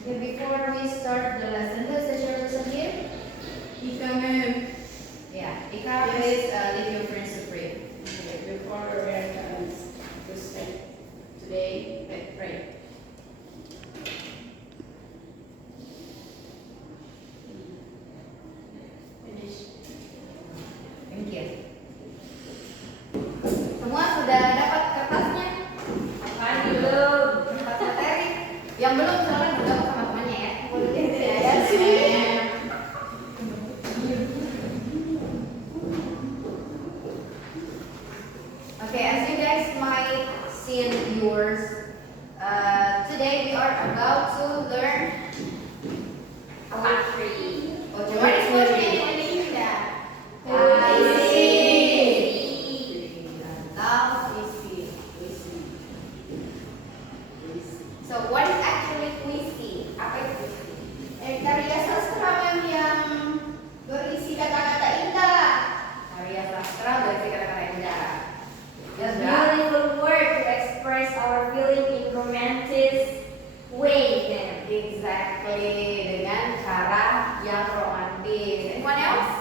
Okay, before we start the lesson, who is the chairperson here? Ika, ma'am. Yeah, Ika, please leave your friends to pray. Okay, before we are done to start today, let's pray. Finish. Thank you. Semua sudah dapat kertasnya? Apaan belum? Kertas materi? Yang belum silakan bergabung sama temannya ya. Ya sih. Okay, as you guys might see in the viewers, today we are about to learn Poetry. poetry. What is poetry in Indonesia? Puisi. Love. So what is actually puisi? Apa itu puisi? Karya sastra yang berisi kata-kata indah. Karya sastra berarti kata-kata indah. A beautiful word to express our feeling in romantic way then. Exactly, dengan cara yang romantis. Anyone else?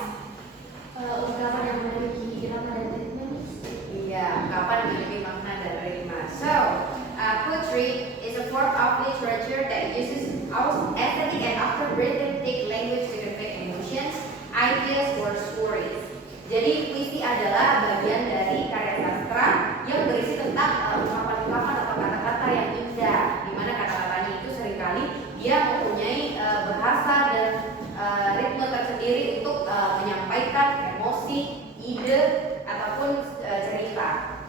Ungkapan yang memiliki irama dan ritme. Iya, kapan memiliki makna dan rima. So, poetry is a form of literature that uses our aesthetic and often rhythmic language to convey emotions, ideas, or stories. Jadi puisi adalah bagian dari karya sastra yang berisi tentang ungkapan-ungkapan atau kata-kata yang indah, di mana kata-katanya itu seringkali dia mempunyai bahasa dan ritme tersendiri untuk menyampaikan emosi, ide, ataupun cerita.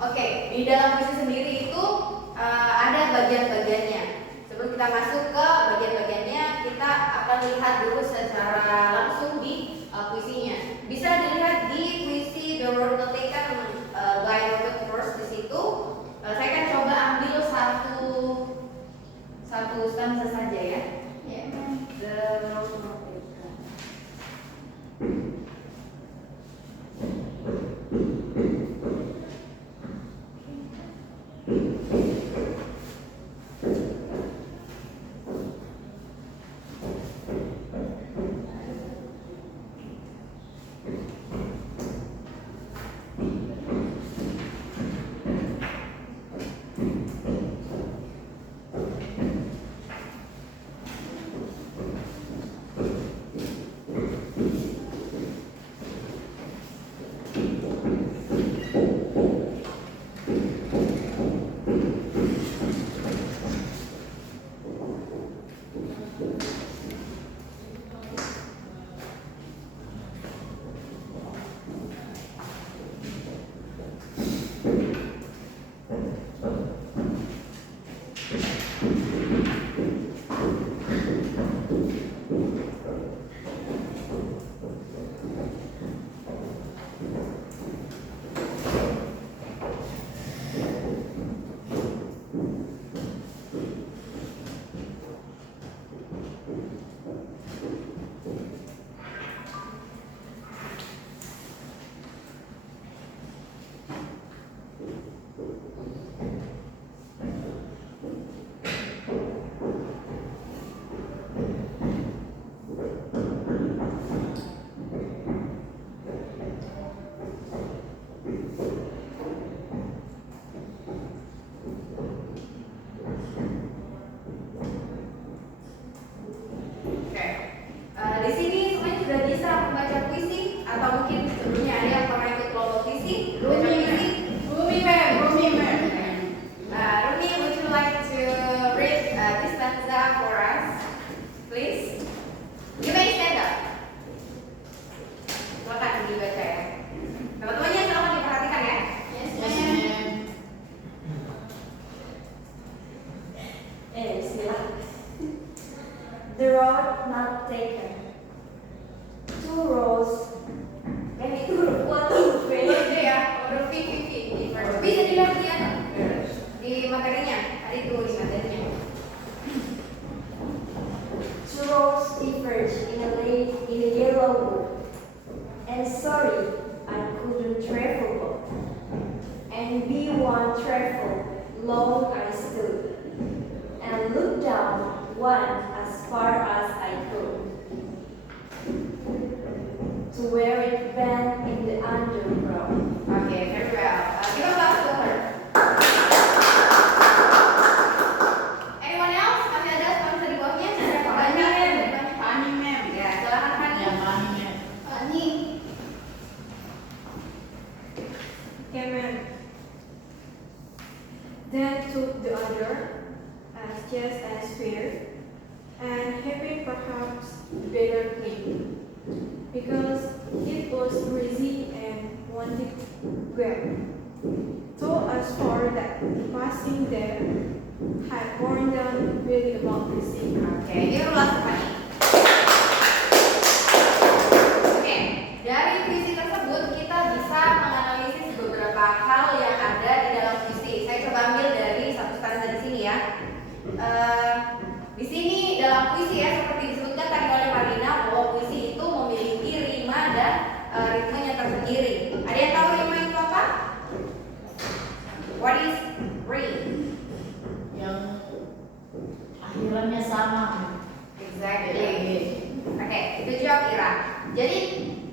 Oke, di dalam puisi sendiri itu ada bagian-bagiannya. Sebelum kita masuk ke bagian-bagiannya, kita akan lihat dulu secara langsung di puisinya. Bisa dilihat di puisi The Road Not Taken by Robert Frost di situ. Saya akan coba ambil satu stanza saja ya. Ya, The Road Not Taken. Oke. Di sini semuanya sudah bisa membaca puisi atau mungkin sebelumnya ada yang pernah ikut kelompok puisi? Baca puisi? Rumi, ma'am. Rumi, would you like to read this stanza for us, please? You may stand up. Silakan dibaca ya. Teman-temannya silakan diperhatikan ya. Yes, ma'am. Bismillah. The road not taken. Two roads. Itu huruf what huruf B. Itu ya, huruf V. Bisa dilihat ya di materinya. Ada itu di materinya. Two roads diverge in a yellow wood. And sorry, I couldn't travel both. And be one travel long I stood, and looked down want as far as I could. To wear it bent in the underground. Okay, very well. Give a applause to her. Anyone else? Masih ada sponsor di bawahnya? Pani, ma'am. Ya, silakan Fanny. Ya, pani, ma'am. Fanny. Okay, ma'am. Then took the other, as just as fair, and having perhaps the better claim, because it was greasy and wanted wet. So as for that, passing there had worn down really about the same. Oke, give a applause to Fanny. Oke, dari puisi tersebut kita bisa menganalisis beberapa hal yang ada di dalam puisi. Saya coba ambil dari satu stanza di sini ya. Di sini dalam puisi ya, seperti disebutkan tadi oleh Marina bahwa puisi itu memiliki rima dan ritmenya tersendiri. Ada yang tahu rima itu apa? What is rhyme? Yang akhirannya sama. Exactly. Oke, good job Ira. Jadi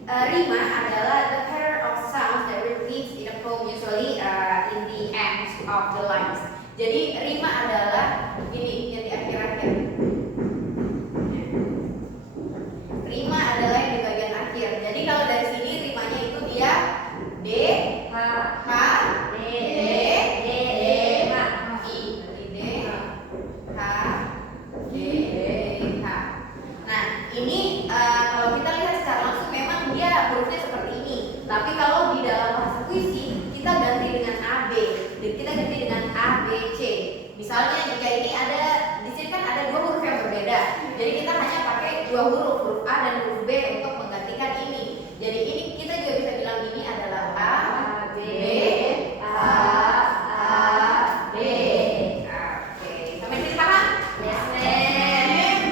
rima adalah the pair of sounds that repeats in a poem usually in the end of the lines. Jadi rima adalah ini yang di akhir-akhir. Rima adalah yang di bagian akhir. Jadi kalau dari sini rimanya itu dia D, H, D, D, H, I. Berarti D, H, D, H. Nah, ini kalau kita lihat secara langsung memang dia hurufnya seperti ini. Tapi kalau di dalam bahasa puisi kita ganti dengan AB. Kita ganti dengan A, B, C. Misalnya jika ini ada di sini kan ada dua huruf yang berbeda. Jadi kita hanya pakai dua huruf A dan huruf B untuk menggantikan ini. Jadi ini kita juga bisa bilang ini adalah A, B, A, B. Oke, sampai sini paham? Yes, ma'am.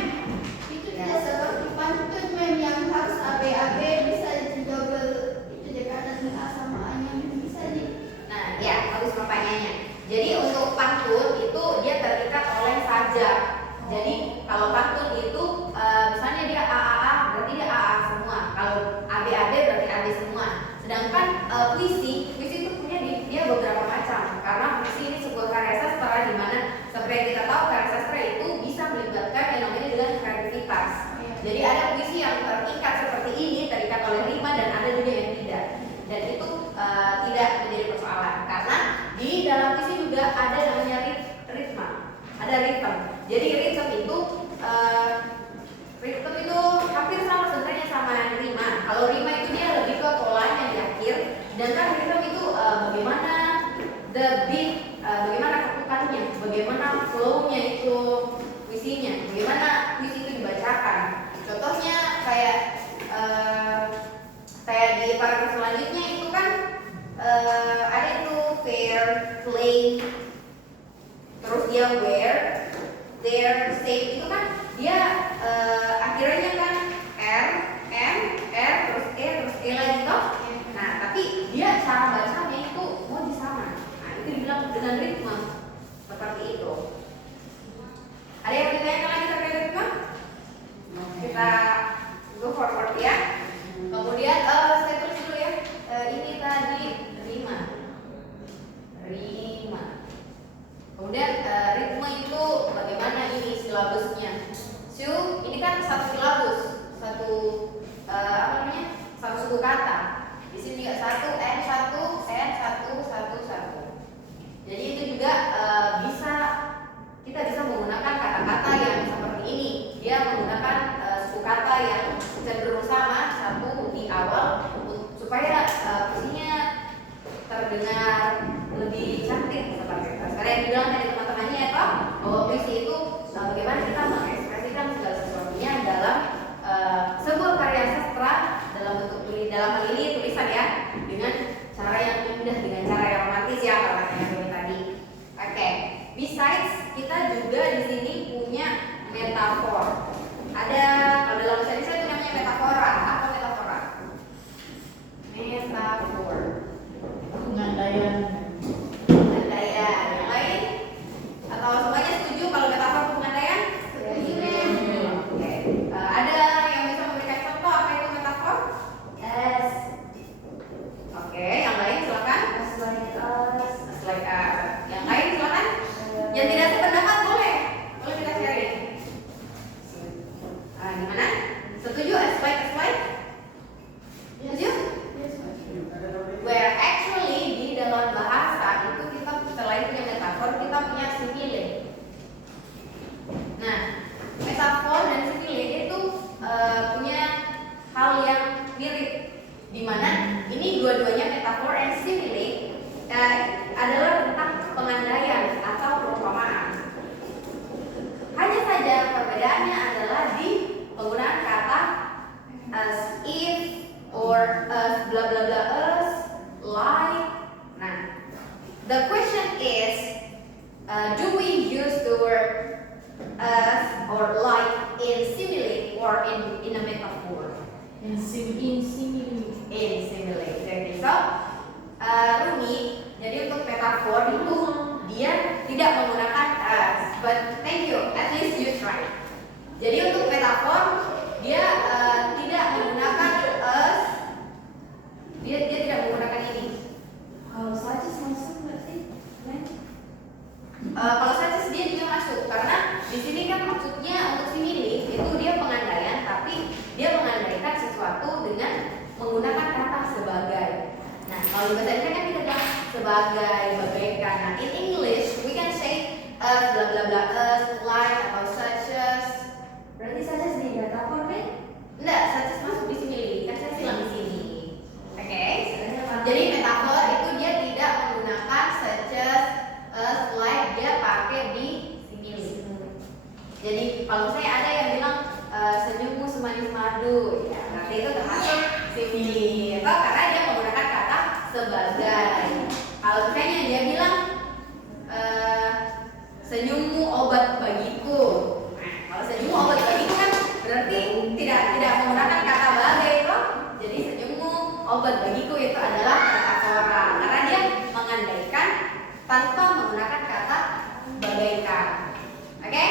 Itu tidak seperti pantun mem yang harus AB bisa dijobel itu dekatan dengan A sama A nya bisa di. Nah, ya, bagus pertanyaannya. Jadi untuk pantun itu dia terikat oleh sajak. Jadi kalau pantun itu misalnya dia AAA berarti dia AA semua. Kalau ABAB berarti AB semua. Sedangkan puisi itu punya dia beberapa macam. Karena puisi ini sebuah karya sastra di mana seperti yang kita tahu karya sastra itu bisa melibatkan yang namanya dengan kreativitas. Jadi ada puisi yang terikat seperti ini, terikat oleh rima dan ada juga yang tidak. Dan itu tidak menjadi persoalan karena di dalam puisi juga ada namanya ritma, ada ritme. Jadi ritme itu hampir sama sebenarnya sama rima. Kalau rima itu dia lebih ke polanya di akhir, sedangkan ritme itu bagaimana the beat, bagaimana ketukannya, bagaimana flow-nya itu puisinya, bagaimana puisi itu dibacakan. Contohnya kayak di paragraf selanjutnya itu kan ada itu fair, plain, terus dia where, there, safe itu kan dia akhirnya kan R, M, R, terus E, terus E lagi toh. Nah tapi dia cara bacanya itu mau sama. Nah itu dibilang dengan ritme seperti itu. Ada yang ditanyakan lagi terkait ritme? Kita go forward ya. Kemudian saya tulis dulu ya. Ini tadi rima. Kemudian ritme itu bagaimana ini silabusnya? Ini kan satu silabus, satu satu suku kata. Di sini juga satu N1, N1. Jadi itu juga kita bisa menggunakan kata-kata yang seperti ini. Dia menggunakan suku kata yang cenderung sama satu di awal supaya puisinya terdengar lebih cantik seperti itu. Sekarang yang dibilang dari teman-temannya ya toh bahwa puisi itu bagaimana kita mengekspresikan segala sesuatunya dalam sebuah karya sastra dalam bentuk dalam hal ini tulisan ya dengan cara yang indah, dengan cara yang romantis ya kalau katanya tadi. Oke. Besides kita juga di sini punya metafor. Ada kalau dalam bahasa Indonesia itu namanya metafora. Apa metafora? Metafor. Pengandaian. Pengandaian. Yang lain? Atau semuanya setuju kalau metafor pengandaian? perbedaannya adalah di penggunaan kata as if or as bla bla bla as like. Nah, the question is, do we use the word as or like in simile or in a metaphor? In simile. In simile. Jadi so, Rumi, jadi untuk metafor itu dia tidak menggunakan as. But thank you, at least you try. Jadi untuk metafor dia tidak menggunakan as. Dia tidak menggunakan ini. Kalau saja masuk nggak sih? Men? Kalau saja dia juga masuk karena di sini kan maksudnya untuk simile itu dia pengandaian, tapi dia mengandaikan sesuatu dengan menggunakan kata sebagai. Nah, kalau di bahasa Indonesia kan kita bilang sebagai, bagaikan. Nah, in English we can say as, bla bla bla, as, like atau such as. Berarti saja di metafor kan? Enggak, such as masuk di simile. Kan saya bilang di sini. Oke. Sebenarnya apa? Jadi metafor itu dia tidak menggunakan such as, like, dia pakai di simile. Jadi kalau saya ada yang bilang senyummu semanis madu, ya berarti itu termasuk simile. Atau karena dia menggunakan kata sebagai. Kalau misalnya dia bilang senyummu obat bagiku. Nah, kalau senyummu obat bagiku kan berarti tidak menggunakan kata bagai loh. Jadi senyummu obat bagiku itu adalah metafora karena dia mengandaikan tanpa menggunakan kata bagaikan. Oke?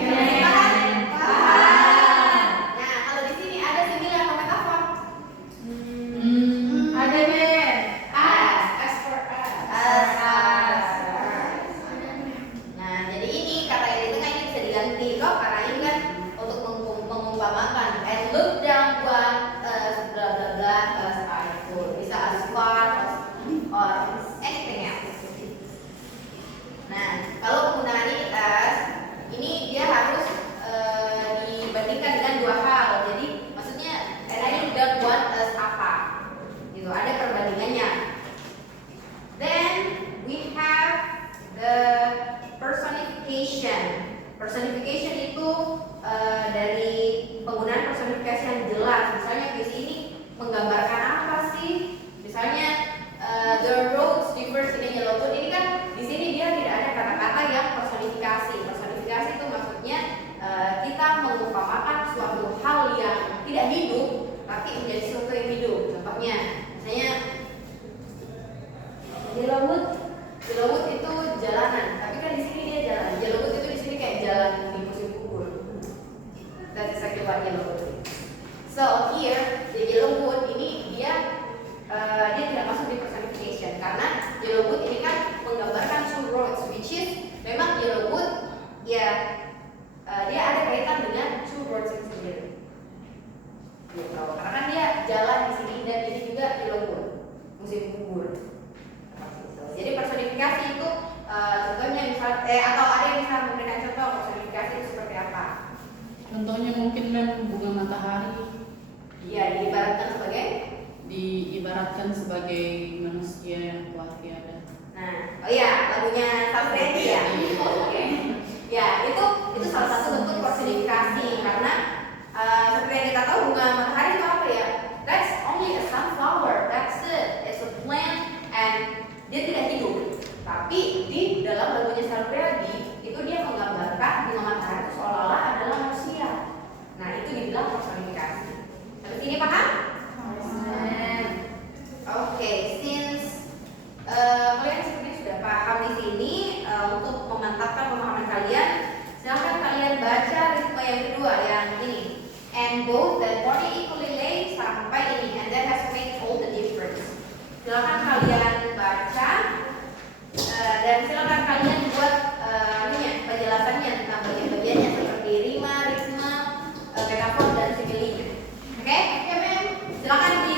Paham? Paham. Nah, kalau di sini ada simile atau metafor? Ada men. As for as. Nah, jadi ini kata yang itu kan ini bisa diganti loh karena ini kan untuk mengumpamakan. And look down what bla bla bla as I could. Bisa as far or anything else. Nah, kalau penggunaan ini as, ini dia harus dibandingkan dengan dua hal. Jadi maksudnya and I look down what as apa. Gitu, ada perbandingannya. Then we have the personification. Personification itu dari penggunaan personifikasi yang jelas. Misalnya di sini menggambarkan apa sih? Misalnya the roads differs in yellow wood. Ini kan di sini dia tidak ada kata-kata yang personifikasi. Personifikasi itu maksudnya kita mengumpamakan suatu hal yang tidak hidup tapi menjadi sesuatu yang hidup. Contohnya, misalnya Yellowwood. Yellowwood itu jalanan, tapi kan di sini dia jalan. Yellowwood itu di sini kayak jalan di musim gugur. That's exactly what Yellowwood is. So here the Yellowwood ini dia tidak masuk di personification karena Yellowwood ini kan menggambarkan two roads, which is memang Yellowwood ya dia ada kaitan dengan two roads itu sendiri. Gitu. Karena kan dia jalan di sini dan ini juga Yellowwood musim gugur. Jadi personifikasi itu contohnya misal atau ada yang bisa memberikan contoh personifikasi itu seperti apa? Contohnya mungkin bunga matahari Iya, diibaratkan sebagai manusia yang kuat tiada. Nah, oh iya, lagunya Sampredi ya. Oke. Ya, itu salah satu bentuk personifikasi karena seperti yang kita tahu bunga matahari itu apa ya? That's only a sunflower. That's it. It's a plant and dia tidak hidup. Tapi di dalam lagunya Sampredi itu dia menggambarkan bunga matahari itu seolah-olah adalah manusia. Nah, itu dibilang personifikasi. Sampai sini paham? Oke, since kalian sepertinya sudah paham di sini, untuk memantapkan pemahaman kalian, silahkan kalian baca ritme yang kedua yang ini. And both that morning equally late sampai ini, and that has made all the difference. Silahkan kalian baca dan silahkan kalian buat penjelasannya tentang bagian-bagiannya seperti rima, ritme, metafor dan simile. Oke? Silahkan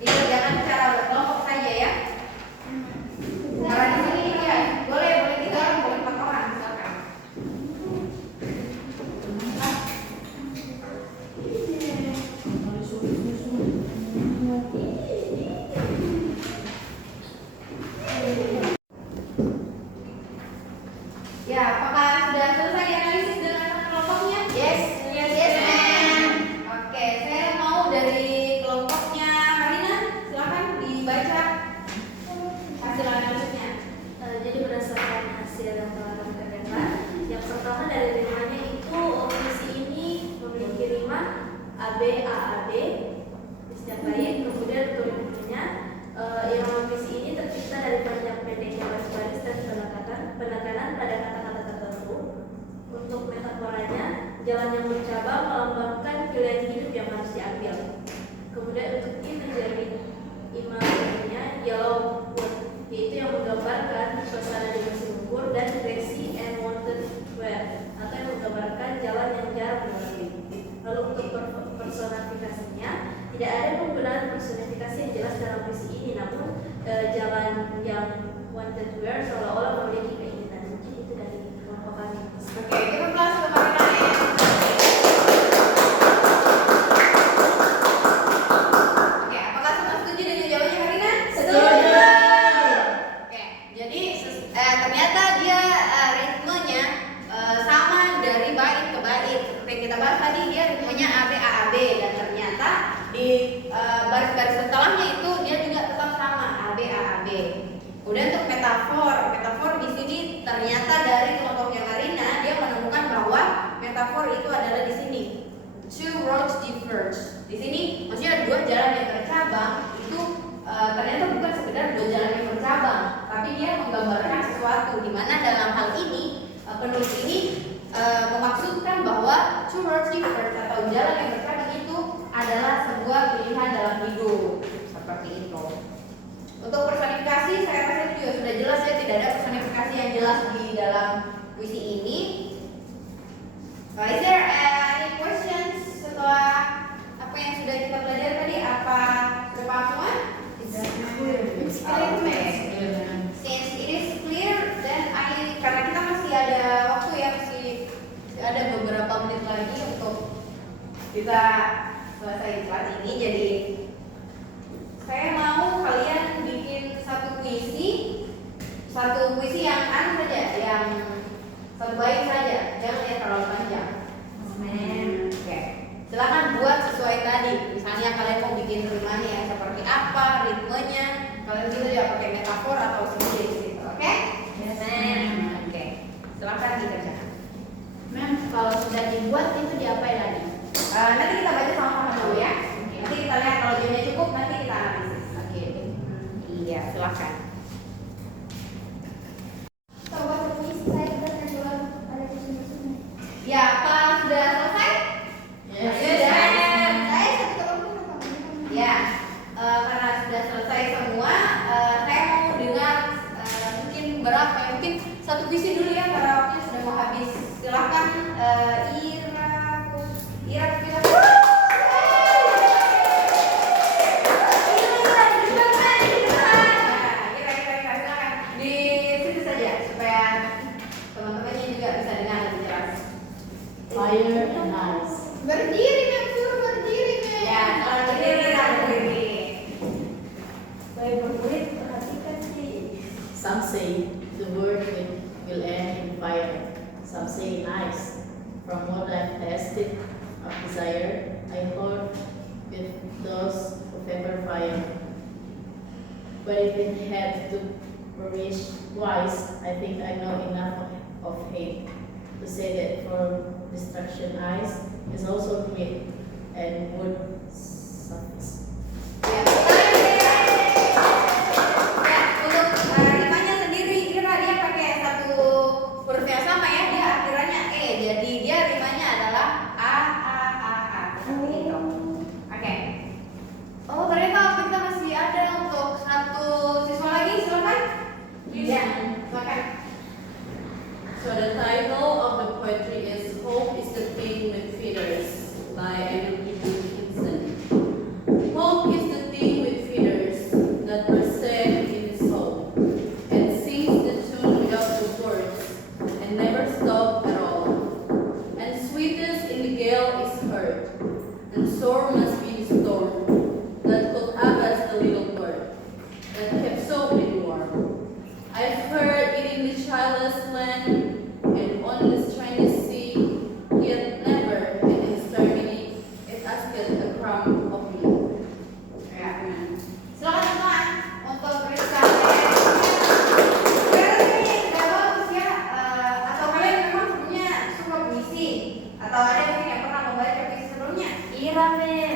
dikerjakan secara berkelompok saja ya. Cara di sini ya boleh 3 orang, boleh 4 orang, silakan. Jalan yang bercabang melambangkan pilihan hidup yang harus diambil. Kemudian untuk I menjadi imagernya yellow wood, yaitu yang menggambarkan suasana di musim gugur, dan grassy and wanted wear, atau yang menggambarkan jalan yang jarang dilalui. Lalu untuk personifikasinya, tidak ada penggunaan personifikasi yang jelas dalam puisi ini, namun jalan yang wanted wear seolah-olah memiliki keinginan. Mungkin itu dari kelompok kami. Oke, kita kelas ke Marina ya. Oke, apakah semua setuju dengan jawabannya Marina? Setuju. Oke, jadi ternyata dia ritmenya sama dari bait ke bait. Seperti yang kita bahas tadi, dia ritmenya AB AAB, dan ternyata di baris-baris setelahnya itu dia juga tetap sama AB AAB. Kemudian untuk metafor di sini ternyata dari kelompoknya Marina, dia menemukan bahwa metafor itu adalah di sini two roads diverge. Di sini maksudnya dua jalan yang bercabang itu ternyata bukan sekedar dua jalan yang bercabang, tapi dia menggambarkan sesuatu di mana dalam hal ini penulis ini memaksudkan bahwa two roads diverge atau jalan yang bercabang itu adalah sebuah pilihan dalam hidup, seperti itu. Untuk personifikasi saya rasa itu juga sudah jelas ya, tidak ada personifikasi yang jelas di dalam puisi ini. Is there any questions setelah apa yang sudah kita pelajari tadi? Apa sudah paham semua? It's Okay. Since it is clear, then karena kita masih ada waktu ya, masih ada beberapa menit lagi untuk kita selesai kelas ini, jadi saya mau kalian bikin satu puisi yang saja, yang satu bait saja, jangan yang terlalu panjang. Oke, silakan buat sesuai tadi. Misalnya kalian mau bikin rimanya yang seperti apa, ritmenya, kalian bisa ya pakai metafor atau simbol gitu, oke? Oke, silakan dikerjakan. Mem, kalau sudah dibuat itu diapain lagi? Nanti kita baca sama-sama dulu ya. Nanti kita lihat kalau jamnya cukup, nanti kita analisis. Oke. Iya, silakan. Coba tulis saya sudah terjual ada di sini. Ya, apa sudah selesai? Yes. Sudah. Saya satu kelompok sama Ya, karena sudah selesai semua, saya mau dengar mungkin berapa ya? Mungkin satu puisi dulu ya, karena waktunya sudah mau habis. Silakan Ira kita. Di situ saja supaya teman-temannya juga bisa dengar lebih jelas. Fire and ice. Berdiri, Mem, suruh berdiri, Mem. Ya, kalau berdiri kita berdiri. Baik bermurid, perhatikan sih. Some say the word will end in fire. Some say nice. From what I've tasted of desire, I thought with those of ever fire. But if it had to perish twice, I think I know enough of hate to say that for destruction ice is also great and would suffice. Ya, untuk rimanya sendiri Ira dia pakai satu huruf yang sama ya, dia akhirannya E, jadi dia rimanya adalah A seperti itu. Oke. Oh ternyata waktu kita masih ada untuk satu siswa lagi, silakan. Ya, silakan. So the title of the poetry is Hope is the Thing with Feathers by Emily Dickinson. Hope is the thing with feathers that perceive in its soul and sings the tune without the words and never stop at all. And sweetest in the gale is heard, and sore must be the storm that could avast the little bird that kept so many warm. I've heard it in the childless land and on the strangest sea, yet never in extremity it asked a crumb of me. Ya. Silakan teman untuk tuliskan. Kalian yang sudah bagus ya, atau kalian memang sebelumnya suka puisi, atau ada mungkin yang pernah membaca puisi sebelumnya? Ira, Mem.